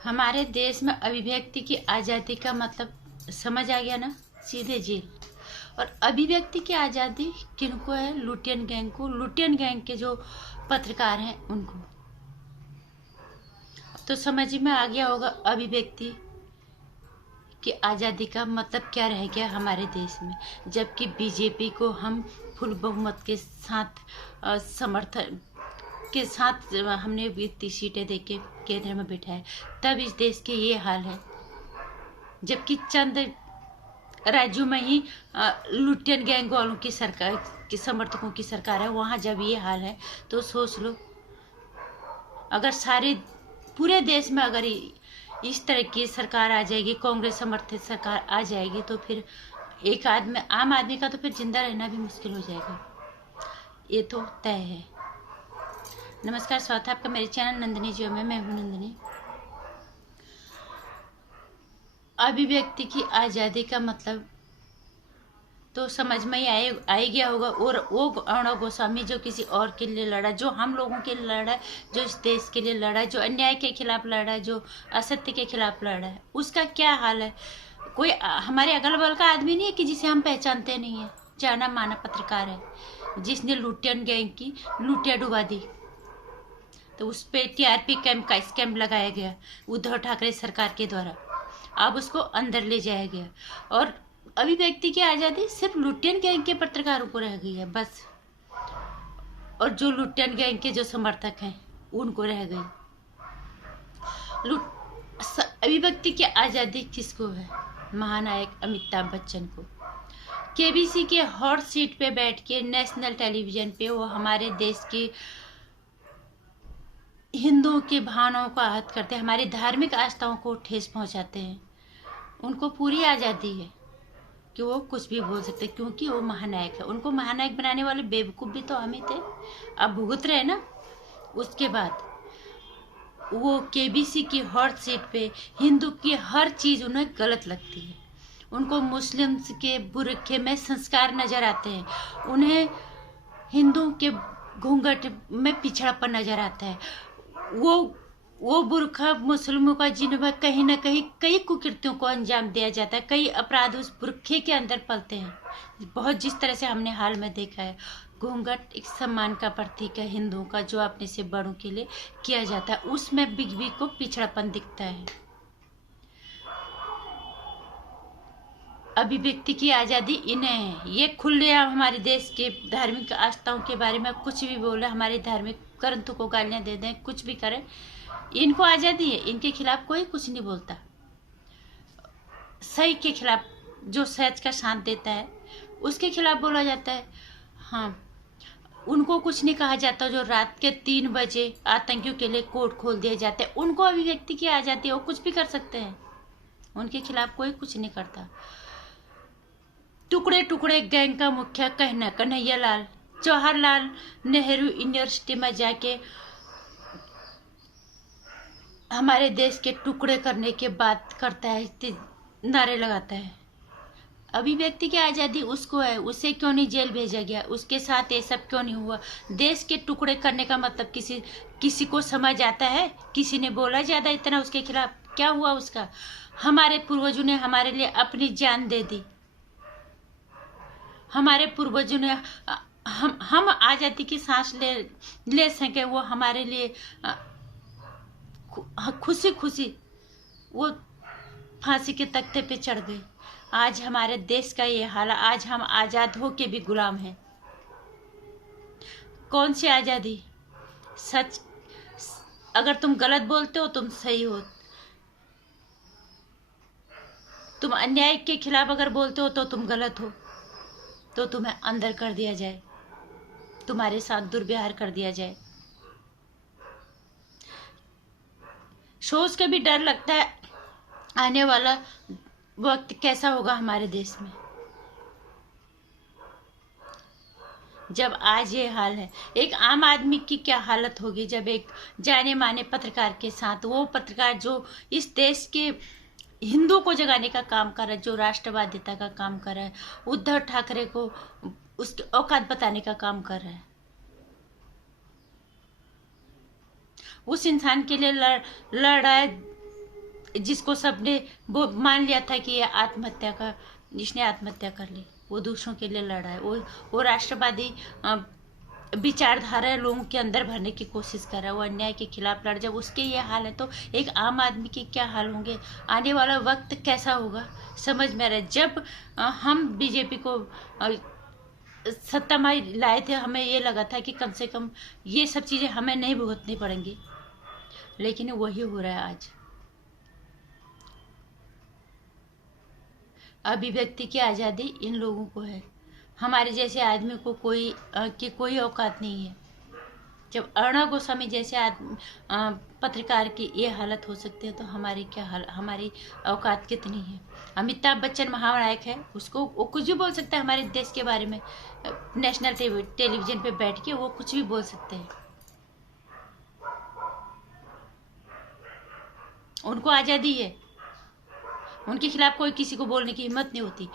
हमारे देश में अभिव्यक्ति की आज़ादी का मतलब समझ आ गया ना, सीधे जेल। और अभिव्यक्ति की आज़ादी किनको है? लुटियन गैंग को, लुटियन गैंग के जो पत्रकार हैं उनको। तो समझ में आ गया होगा अभिव्यक्ति की आज़ादी का मतलब क्या रह गया हमारे देश में, जबकि बीजेपी को हम फुल बहुमत के साथ समर्थन के साथ हमने 30 सीटें देके केंद्र में बिठाए, तब इस देश के ये हाल है। जबकि चंद राज्यों में ही लुटियन गैंग वालों की सरकार के समर्थकों की सरकार है, वहाँ जब ये हाल है तो सोच लो, अगर सारे पूरे देश में अगर इस तरह की सरकार आ जाएगी, कांग्रेस समर्थित सरकार आ जाएगी, तो फिर एक आदमी, आम आदमी का तो फिर जिंदा रहना भी मुश्किल हो जाएगा। ये तो तय है। नमस्कार, स्वागत है आपका मेरे चैनल नंदिनी जी में। मैं हूँ नंदिनी। अभिव्यक्ति की आज़ादी का मतलब तो समझ में ही आ गया होगा। और वो अर्णव गोस्वामी जो किसी और के लिए लड़ा, जो हम लोगों के लिए लड़ा, जो इस देश के लिए लड़ा, जो अन्याय के खिलाफ लड़ा, जो असत्य के खिलाफ लड़ा है, उसका क्या हाल है? कोई हमारे अगल बगल का आदमी नहीं है कि जिसे हम पहचानते नहीं है। जाना माना पत्रकार है जिसने लुटियन गैंग की लुटिया डुबा दी, तो उस पर टीआरपी कैंप का स्कैम लगाया गया उद्धव ठाकरे सरकार के द्वारा। अब उसको अंदर ले जाया गया और अभिव्यक्ति की आज़ादी सिर्फ लुटियन गैंग के पत्रकारों को रह गई है बस, और जो लुटियन गैंग के जो समर्थक हैं उनको रह गई। अभिव्यक्ति की आज़ादी किसको है? महानायक अमिताभ बच्चन को। केबीसी के हॉट सीट पे बैठ के नेशनल टेलीविजन पे वो हमारे देश के हिंदुओं के भावनाओं को आहत करते हैं, हमारी धार्मिक आस्थाओं को ठेस पहुंचाते हैं। उनको पूरी आज़ादी है कि वो कुछ भी बोल सकते, क्योंकि वो महानायक है। उनको महानायक बनाने वाले बेवकूफ़ भी तो हम ही थे, अब भुगत रहे ना। उसके बाद वो केबीसी की हॉट सीट पे हिंदू की हर चीज़ उन्हें गलत लगती है। उनको मुस्लिम्स के बुरखे में संस्कार नज़र आते हैं, उन्हें हिंदू के घूंघट में पिछड़ापन नज़र आता है। वो बुरखा मुस्लिमों का जिनमें कहीं ना कहीं कई कुकृत्यों को अंजाम दिया जाता है, कई अपराध उस बुरखे के अंदर पलते हैं। बहुत जिस तरह से हमने हाल में देखा है, घूंघट एक सम्मान का प्रतीक है हिंदुओं का, जो अपने से बड़ों के लिए किया जाता है, उसमें बिग बी को पिछड़ापन दिखता है। अभिव्यक्ति की आज़ादी इन्हें है। ये खुलेआम हमारे देश के धार्मिक आस्थाओं के बारे में कुछ भी बोले, हमारे धार्मिक ग्रंथों को गालियाँ दे दें, कुछ भी करें, इनको आज़ादी है। इनके खिलाफ कोई कुछ नहीं बोलता। सही के खिलाफ, जो सच का साथ देता है उसके खिलाफ बोला जाता है। हाँ, उनको कुछ नहीं कहा जाता। जो रात के 3 बजे आतंकियों के लिए कोर्ट खोल दिए जाते हैं, उनको अभिव्यक्ति की आज़ादी है, वो कुछ भी कर सकते हैं। उनके खिलाफ कोई कुछ नहीं करता। टुकड़े टुकड़े गैंग का मुखिया कन्हैया लाल जवाहरलाल नेहरू यूनिवर्सिटी में जाके हमारे देश के टुकड़े करने के बात करता है, नारे लगाता है। अभिव्यक्ति की आज़ादी उसको है, उसे क्यों नहीं जेल भेजा गया? उसके साथ ये सब क्यों नहीं हुआ? देश के टुकड़े करने का मतलब किसी को समझ आता है? किसी ने बोला ज्यादा इतना उसके खिलाफ? क्या हुआ उसका? हमारे पूर्वजों ने हमारे लिए अपनी जान दे दी। हमारे पूर्वजों ने हम आज़ादी की सांस ले सके, वो हमारे लिए खुशी खुशी वो फांसी के तख्ते पे चढ़ गए। आज हमारे देश का ये हाल, आज हम आज़ाद हो के भी गुलाम हैं। कौन सी आज़ादी? सच, अगर तुम गलत बोलते हो तुम सही हो, तुम अन्याय के खिलाफ अगर बोलते हो तो तुम गलत हो, तो तुम्हें अंदर कर दिया जाए, तुम्हारे साथ दुर्व्यवहार कर दिया जाए। सोच के भी डर लगता है आने वाला वक्त कैसा होगा हमारे देश में, जब आज ये हाल है। एक आम आदमी की क्या हालत होगी जब एक जाने माने पत्रकार के साथ, वो पत्रकार जो इस देश के हिंदू को जगाने का काम कर रहा है, जो राष्ट्रवादिता का काम कर रहा है, उद्धव ठाकरे को उसकी औकात बताने का काम कर रहा है, उस इंसान के लिए लड़ रहा है जिसको सबने वो मान लिया था कि ये आत्महत्या का, जिसने आत्महत्या कर ली वो दूसरों के लिए लड़ा है, वो राष्ट्रवादी विचारधारा लोगों के अंदर भरने की कोशिश कर रहा है, वो अन्याय के खिलाफ लड़। जब उसके ये हाल है तो एक आम आदमी के क्या हाल होंगे, आने वाला वक्त कैसा होगा समझ में आ रहा है। जब हम बीजेपी को सत्ता में लाए थे, हमें ये लगा था कि कम से कम ये सब चीज़ें हमें नहीं भुगतनी पड़ेंगी, लेकिन वही हो रहा है आज। अभिव्यक्ति की आज़ादी इन लोगों को है, हमारे जैसे आदमी को कोई औकात नहीं है। जब अर्णव गोस्वामी जैसे पत्रकार की ये हालत हो सकती है तो हमारी क्या हाल, हमारी औकात कितनी है। अमिताभ बच्चन महानायक है, उसको वो कुछ भी बोल सकता है हमारे देश के बारे में, नेशनल टेलीविजन पे बैठ के वो कुछ भी बोल सकते हैं। उनको आज़ादी है, उनके खिलाफ कोई किसी को बोलने की हिम्मत नहीं होती।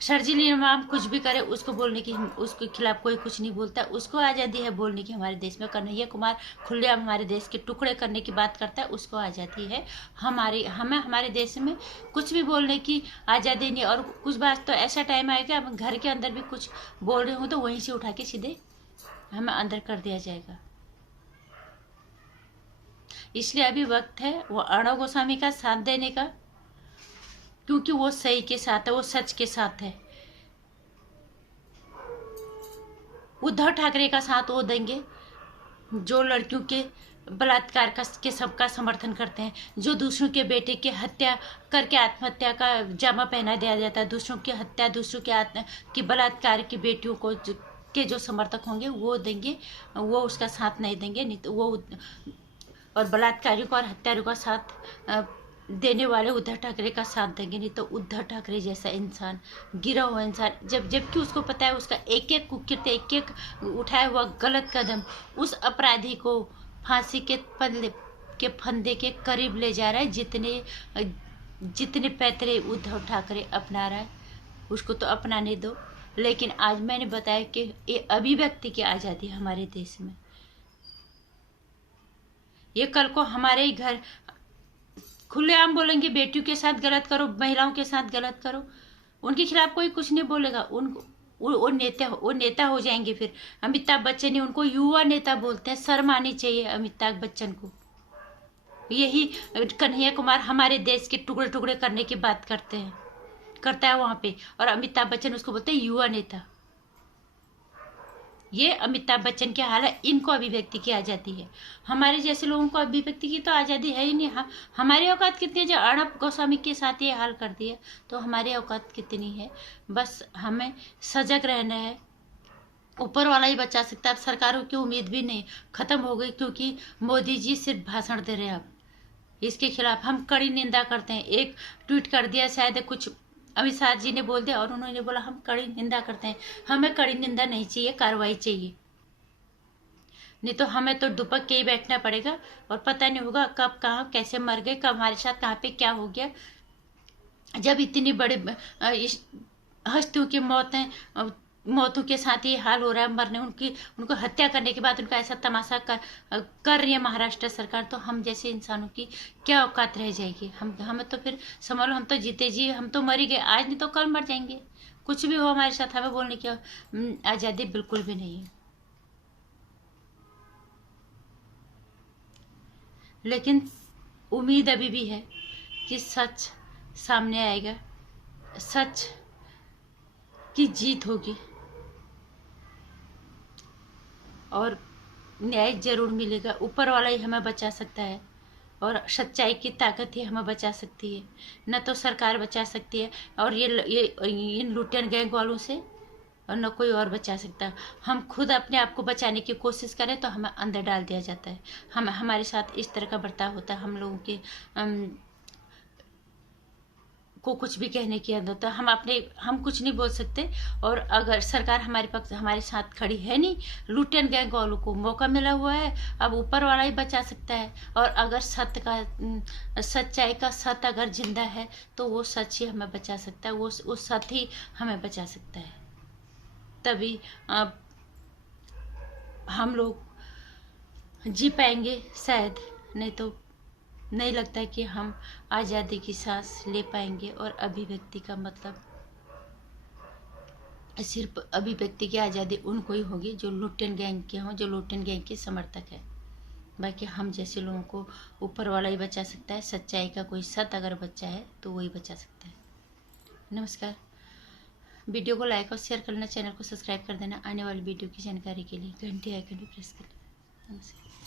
शर्जील इमाम कुछ भी करे उसको बोलने की, उसके खिलाफ कोई कुछ नहीं बोलता, उसको आज़ादी है बोलने की। हमारे देश में कन्हैया कुमार खुलेआम हमारे देश के टुकड़े करने की बात करता है, उसको आज़ादी है। हमें हमारे देश में कुछ भी बोलने की आज़ादी नहीं। और कुछ बात तो ऐसा टाइम आएगा, हम घर के अंदर भी कुछ बोल रहे हो तो वहीं से उठा के सीधे हमें अंदर कर दिया जाएगा। इसलिए अभी वक्त है वो अर्णव गोस्वामी का साथ देने का, क्योंकि वो सही के साथ है, वो सच के साथ है। उद्धव ठाकरे का साथ वो देंगे जो लड़कियों के बलात्कार के सबका समर्थन करते हैं, जो दूसरों के बेटे की हत्या करके आत्महत्या का जामा पहना दिया जाता है, दूसरों की हत्या, दूसरों की बलात्कार की बेटियों को के जो समर्थक होंगे वो देंगे, वो उसका साथ नहीं देंगे। नहीं तो वो और बलात्कारियों का और हत्यारों का साथ देने वाले उद्धव ठाकरे का साथ देंगे। नहीं तो उद्धव ठाकरे जैसा इंसान, गिरा हुआ इंसान, जबकि उसको पता है उसका एक एक कुकृत्य, एक एक उठाया हुआ गलत कदम उस अपराधी को फांसी के फंदे के करीब ले जा रहा है। जितने पैतरे उद्धव ठाकरे अपना रहा है उसको तो अपनाने दो। लेकिन आज मैंने बताया कि ये अभिव्यक्ति की आज़ादी हमारे देश में, ये कल को हमारे ही घर खुलेआम बोलेंगे बेटियों के साथ गलत करो, महिलाओं के साथ गलत करो, उनके खिलाफ कोई कुछ नहीं बोलेगा। उनको वो नेता हो जाएंगे। फिर अमिताभ बच्चन ही उनको युवा नेता बोलते हैं, शर्म आनी चाहिए अमिताभ बच्चन को। यही कन्हैया कुमार हमारे देश के टुकड़े टुकड़े करने की बात करता है वहां पे, और अमिताभ बच्चन उसको बोलते हैं युवा नेता। ये अमिताभ बच्चन के हाल है, इनको अभिव्यक्ति की आज़ादी है। हमारे जैसे लोगों को अभिव्यक्ति की तो आज़ादी है ही नहीं। हमारी औकात कितनी है? जो अर्णव गोस्वामी के साथ ये हाल कर दिया तो हमारी औकात कितनी है? बस हमें सजग रहना है, ऊपर वाला ही बचा सकता है। अब सरकारों की उम्मीद भी नहीं, खत्म हो गई, क्योंकि मोदी जी सिर्फ भाषण दे रहे हैं। अब इसके खिलाफ हम कड़ी निंदा करते हैं। एक ट्वीट कर दिया शायद, कुछ अमित शाह जी ने बोल दिया और उन्होंने बोला हम कड़ी निंदा करते हैं। हमें कड़ी निंदा नहीं चाहिए, कार्रवाई चाहिए। नहीं तो हमें तो दुपक के ही बैठना पड़ेगा और पता नहीं होगा कब कहाँ कैसे मर गए, कब हमारे साथ कहाँ पे क्या हो गया। जब इतनी बड़े हस्तियों की मौतों के साथ ये हाल हो रहा है, मरने उनको हत्या करने के बाद उनका ऐसा तमाशा कर रही है महाराष्ट्र सरकार, तो हम जैसे इंसानों की क्या औकात रह जाएगी? हमें तो फिर समझ लो हम तो जीते जी, हम तो मर ही गए, आज नहीं तो कल मर जाएंगे। कुछ भी हो हमारे साथ, हमें बोलने की आज़ादी बिल्कुल भी नहीं है। लेकिन उम्मीद अभी भी है कि सच सामने आएगा, सच की जीत होगी और न्याय जरूर मिलेगा। ऊपर वाला ही हमें बचा सकता है और सच्चाई की ताकत ही हमें बचा सकती है, न तो सरकार बचा सकती है और ये इन लुटेन गैंग वालों से, और न कोई और बचा सकता। हम खुद अपने आप को बचाने की कोशिश करें तो हमें अंदर डाल दिया जाता है। हमारे साथ इस तरह का बर्ताव होता है। हम लोगों के को कुछ भी कहने की अंदर तो हम कुछ नहीं बोल सकते। और अगर सरकार हमारे साथ खड़ी है नहीं, लुटेन गैंग वालों को मौका मिला हुआ है, अब ऊपर वाला ही बचा सकता है। और अगर सच्चाई का सत्य अगर जिंदा है तो वो सच ही हमें बचा सकता है, वो सत्य ही हमें बचा सकता है। तभी हम लोग जी पाएंगे शायद, नहीं तो नहीं लगता कि हम आज़ादी की सांस ले पाएंगे। और अभिव्यक्ति का मतलब सिर्फ अभिव्यक्ति की आज़ादी उनको ही होगी जो लुटेन गैंग के हों, जो लुटेन गैंग के समर्थक है। बाकी हम जैसे लोगों को ऊपर वाला ही बचा सकता है। सच्चाई का कोई सत अगर बच्चा है तो वही बचा सकता है। नमस्कार। वीडियो को लाइक और शेयर करना, चैनल को सब्सक्राइब कर देना। आने वाली वीडियो की जानकारी के लिए घंटी आइकन भी प्रेस कर लेना। नमस्कार।